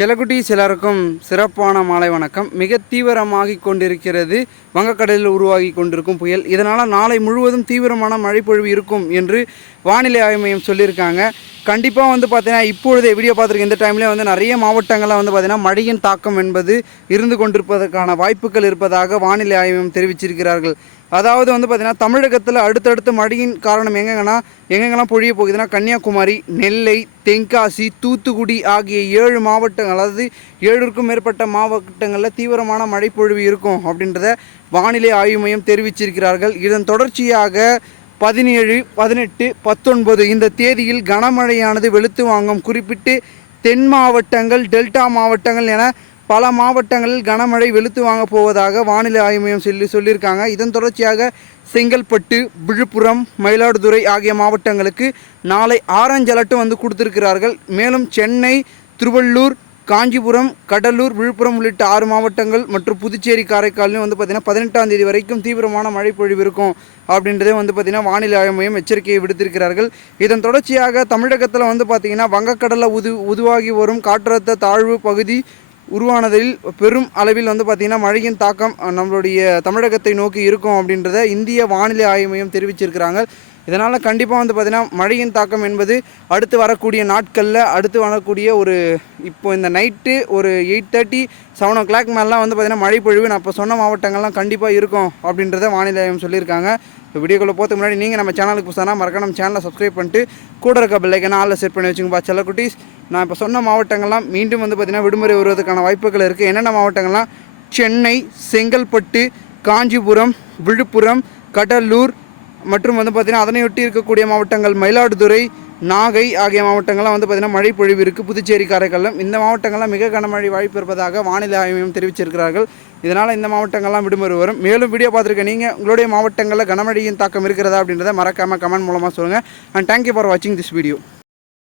செல்லக்குட்டீஸ் எல்லாருக்கும் சிறப்பான மாலை வணக்கம். மிக தீவிரமாகி கொண்டிருக்கிறது வங்கக்கடலில் உருவாகி கொண்டிருக்கும் புயல். இதனால் நாளை முழுவதும் தீவிரமான மழைப்பொழிவு இருக்கும் என்று வானிலை ஆய்வு மையம் சொல்லியிருக்காங்க. கண்டிப்பாக பார்த்தீங்கன்னா இப்பொழுது வீடியோ பார்த்துருக்க இந்த டைம்லேயே நிறைய மாவட்டங்களில் பார்த்தீங்கன்னா மழையின் தாக்கம் என்பது இருந்து கொண்டிருப்பதற்கான வாய்ப்புகள் இருப்பதாக வானிலை ஆய்வு மையம் தெரிவிச்சிருக்கிறார்கள். அதாவது பார்த்தீங்கன்னா தமிழகத்தில் அடுத்தடுத்து மழையின் காரணம் எங்கெங்கெல்லாம் பொழிய போகுதுன்னா கன்னியாகுமரி, நெல்லை, தென்காசி, தூத்துக்குடி ஆகிய 7 மாவட்டங்கள், அதாவது 7க்கும் மேற்பட்ட மாவட்டங்களில் தீவிரமான மழைப்பொழிவு இருக்கும் அப்படின்றத வானிலை ஆய்வு மையம் தெரிவிச்சிருக்கிறார்கள். இதன் தொடர்ச்சியாக 17, 18, 19 இந்த தேதியில் கனமழையானது வெளுத்து வாங்கும். குறிப்பிட்டு தென் மாவட்டங்கள், டெல்டா மாவட்டங்கள் என பல மாவட்டங்களில் கனமழை வெளுத்து வாங்க போவதாக வானிலை ஆய்வு மையம் சொல்லியிருக்காங்க. இதன் தொடர்ச்சியாக செங்கல்பட்டு, விழுப்புரம், மயிலாடுதுறை ஆகிய மாவட்டங்களுக்கு நாளை ஆரஞ்சு அலர்ட் கொடுத்திருக்கிறார்கள். மேலும் சென்னை, திருவள்ளூர், காஞ்சிபுரம், கடலூர், விழுப்புரம் உள்ளிட்ட 6 மாவட்டங்கள் மற்றும் புதுச்சேரி, காரைக்கால்லையும் பார்த்தீங்கன்னா 18ஆம் தேதி வரைக்கும் தீவிரமான மழை பொழிவு இருக்கும் அப்படின்றதே பார்த்தீங்கன்னா வானிலை ஆய்வு மையம் எச்சரிக்கையை விடுத்திருக்கிறார்கள். இதன் தொடர்ச்சியாக தமிழகத்தில் பார்த்தீங்கன்னா வங்கக்கடலில் உருவாகி வரும் காற்றழுத்த தாழ்வு பகுதி உருவானதில் பெரும் அளவில் பார்த்தீங்கன்னா மழையின் தாக்கம் நம்மளுடைய தமிழகத்தை நோக்கி இருக்கும் அப்படின்றத இந்திய வானிலை ஆய்வு மையம் தெரிவிச்சிருக்கிறாங்க. இதனால் கண்டிப்பாக பார்த்தீங்கன்னா மழையின் தாக்கம் என்பது அடுத்து வரக்கூடிய நாட்களில் அடுத்து வரக்கூடிய இப்போ இந்த நைட்டு ஒரு 8:30, 7 o'clock மேலாம் பார்த்தீங்கன்னா மழை பொழிவு நான் இப்போ சொன்ன மாவட்டங்கள்லாம் கண்டிப்பாக இருக்கும் அப்படின்றத வானிலை ஆய்வு சொல்லியிருக்காங்க. இப்போ வீடியோக்குள்ளே போகிறதுக்கு முன்னாடி நீங்கள் நம்ம சேனலுக்கு புதுசாக மறக்காம நம்ம சேனலை சப்ஸ்கிரைப் பண்ணிட்டு கூட இருக்க பெல்லைக்கான ஆளில் செட் பண்ணி வச்சுங்கப்பா. செல்லக்குட்டீஸ், நான் இப்போ சொன்ன மாவட்டங்கள்லாம் மீண்டும் பார்த்தீங்கன்னா விடுமுறை வருவதற்கான வாய்ப்புகள் இருக்குது. என்னென்ன மாவட்டங்கள்லாம் சென்னை, செங்கல்பட்டு, காஞ்சிபுரம், விழுப்புரம், கடலூர் மற்றும் பார்த்தீங்கன்னா அதனையொட்டி இருக்கக்கூடிய மாவட்டங்கள் மயிலாடுதுறை, நாகை ஆகிய மாவட்டங்கள்லாம் பார்த்தீங்கன்னா மழை பொழிவு இருக்குது. புதுச்சேரி, காரைக்காலம் இந்த மாவட்டங்கள்லாம் மிக கனமழை வாய்ப்பு இருப்பதாக வானிலை ஆய்வு மையம் தெரிவிச்சிருக்கிறார்கள். இதனால் இந்த மாவட்டங்கள்லாம் விடுமுறை வரும். மேலும் வீடியோ பார்த்துருக்க நீங்கள் உங்களுடைய மாவட்டங்களில் கனமழையின் தாக்கம் இருக்கிறதா அப்படின்றத மறக்காமல் கமெண்ட் மூலமாக சொல்லுங்கள். அண்ட் தேங்க்யூ ஃபார் வாட்சிங் திஸ் வீடியோ.